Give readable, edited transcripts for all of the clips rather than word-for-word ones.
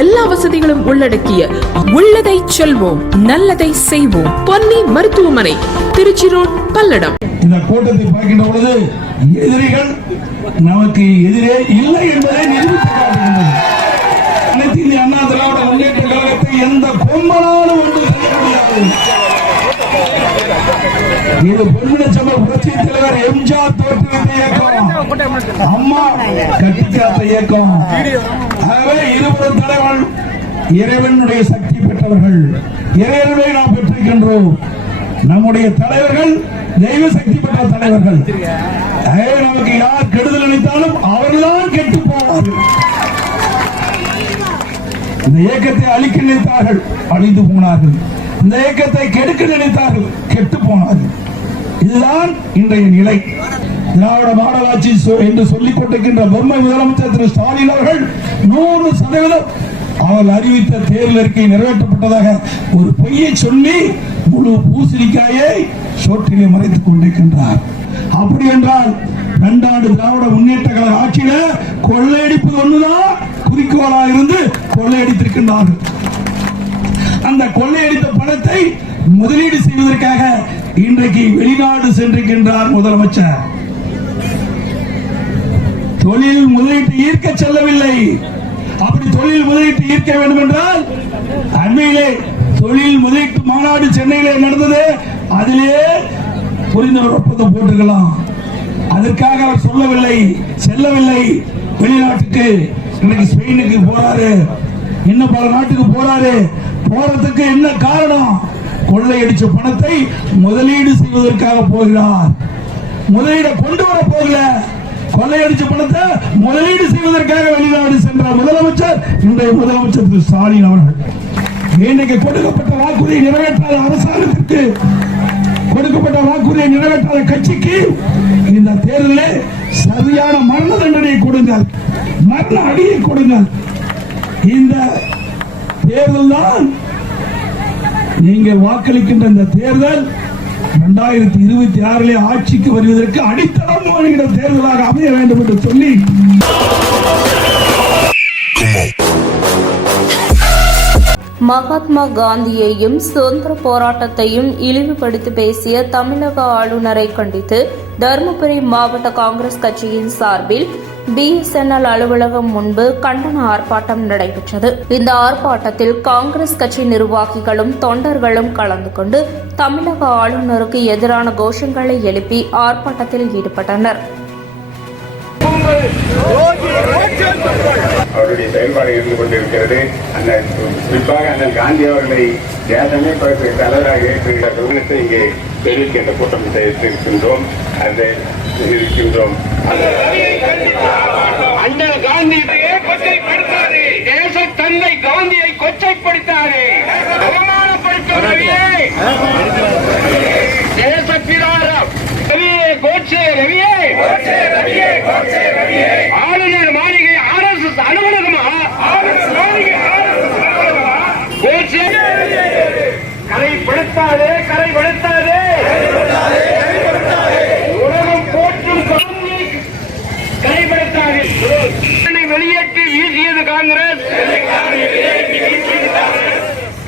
எல்லா வசதிகளும் உள்ளடக்கிய உள்ளதை செல்வோம் நல்லதை செய்வோம் பொன்னி மருத்துவமனை, திருச்சி ரோட், பல்லடம். இந்த கூட்டத்தை பார்க்கின்ற பொழுது எதிரிகள் நமக்கு எதிரே இல்லை என்பதை நிரூபித்து காட்டுகின்றது. அனைத்து இந்திய அண்ணா திராவிட முன்னேற்ற கழகத்தை எந்த கொம்பனாலும் ஒன்று செய்ய முடியாது. இது பொன்னியச்சம புரட்சி தலைவர் எம்ஜிஆர் தோற்றுவித்த இயக்கம், அம்மா கட்டிக்காத்த இயக்கம். ஆகவே இருவரும் தலைவர்கள் இறைவனுடைய சக்தி பெற்றவர்கள், இறைவனை நாம் பெற்றிருக்கின்றோம். நம்முடைய தலைவர்கள் தெய்வ சக்தி பெற்ற தலைவர்கள். நமக்கு யார் கெடுதல் அளித்தாலும் அவர்கள்தான் கெட்டு போவார்கள். இந்த இயக்கத்தை அழிக்க நினைத்தார்கள், அழிந்து போனார்கள். இந்த இயக்கத்தை கெடுக்க நினைத்தார்கள், கெட்டு போனார்கள். இதுதான் இன்றைய நிலை. திராவிட மாடல் ஆட்சி என்று சொல்லிக் கொண்டிருக்கின்ற பொம்மை முதலமைச்சர் திரு ஸ்டாலின் அவர்கள் 100% அவர்கள் அறிவித்த தேர்தல் அறிக்கை நிறைவேற்றப்பட்டதாக ஒரு பொய்யை சொல்லி முழு பூசணிக்காயை சோற்றிலே மறைத்துக் கொண்டிருக்கின்றார். அப்படி என்றால் 2 ஆண்டு திராவிட முன்னேற்ற கழக ஆட்சியில கொள்ளையடிப்பது ஒண்ணுதான் குறிக்கோளா இருந்து கொள்ளையடித்திருக்கின்றார்கள். அந்த கொள்ளையடித்த பணத்தை முதலீடு செய்வதற்காக இன்றைக்கு வெளிநாடு சென்றிருக்கின்றார் முதலமைச்சர். தொழில் முதலீட்டு ஈர்க்க செல்லவில்லை. அப்படி தொழில் முதலீட்டு ஈர்க்க வேண்டும் என்றால் அண்மையிலே தொழில் முதலீட்டு மாநாடு சென்னையிலே நடந்தது. அதிலே புரிந்துணர்வு ஒப்பந்தம் போட்டிருக்கலாம். அதற்காக அவர் சொல்லவில்லை, செல்லவில்லை. வெளிநாட்டுக்கு இன்னைக்கு ஸ்பெயினுக்கு போறாரு, இன்னும் பல நாட்டுக்கு போறாரு. போறதுக்கு என்ன காரணம்? கொள்ளையடிச்ச பணத்தை முதலீடு செய்வதற்காக போகிறார். முதலீட கொண்டு வர போகல, கொள்ளையடிச்ச பணத்தை முதலீடு செய்வதற்காக வெளிநாடு சென்ற முதலமைச்சர் இன்றைய முதலமைச்சர் திரு ஸ்டாலின் அவர்கள். இன்னைக்கு கொடுக்கப்பட்ட வாக்குறுதியை நிறைவேற்றாத அரசாங்கத்திற்கு, கொடுக்கப்பட்ட வாக்குறுதியை நிறைவேற்றாத கட்சிக்கு இந்த தேர்தலில் சரியான மரண தண்டனையை கொடுங்கள், மரண அடியை கொடுங்கள். இந்த தேர்தல் தான் நீங்கள் வாக்களிக்கின்ற இந்த தேர்தல் 2026 ஆட்சிக்கு வருவதற்கு அடித்தளம் வருகிற தேர்தலாக அமைய வேண்டும் என்று சொல்லி மகாத்மா காந்தியையும் சுதந்திர போராட்டத்தையும் இழிவுபடுத்தி பேசிய தமிழக ஆளுநரை கண்டித்து தருமபுரி மாவட்ட காங்கிரஸ் கட்சியின் சார்பில் BSNL அலுவலகம் முன்பு கண்டன ஆர்ப்பாட்டம் நடைபெற்றது. இந்த ஆர்ப்பாட்டத்தில் காங்கிரஸ் கட்சி நிர்வாகிகளும் தொண்டர்களும் கலந்து கொண்டு தமிழக ஆளுநருக்கு எதிரான கோஷங்களை எழுப்பி ஆர்ப்பாட்டத்தில் ஈடுபட்டனர். அவருடைய செயல்பாடு இருந்து கொண்டிருக்கிறது. அந்த குறிப்பாக அண்ணல் காந்தி அவர்களை தேசமே தலைவராக ஏற்றுகின்ற கவனத்தை இங்கே தெரிவிக்கின்ற கூட்டம் இருக்கின்றோம். அதை இருக்கின்றோம். அண்ணல் காந்தியை கொச்சைப்படுத்தாதே, தேச தந்தை காந்தியை கொச்சைப்படுத்தாதே, அவமானப்படுத்தாதே. தேச பிதாரம் ரவியே, கோட்சே ரவியே, ஆளுநர் மாளிகை RSS அலுவலகமா? கோட்சே கரைப்படுத்தாதே, கரைப்படுத்தாதே. உலகம் போற்றும் கரைப்படுத்தாதே. வெளியேற்றி வீசியது காங்கிரஸ்.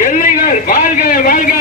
வெள்ளைகள் வாழ்க வாழ்க.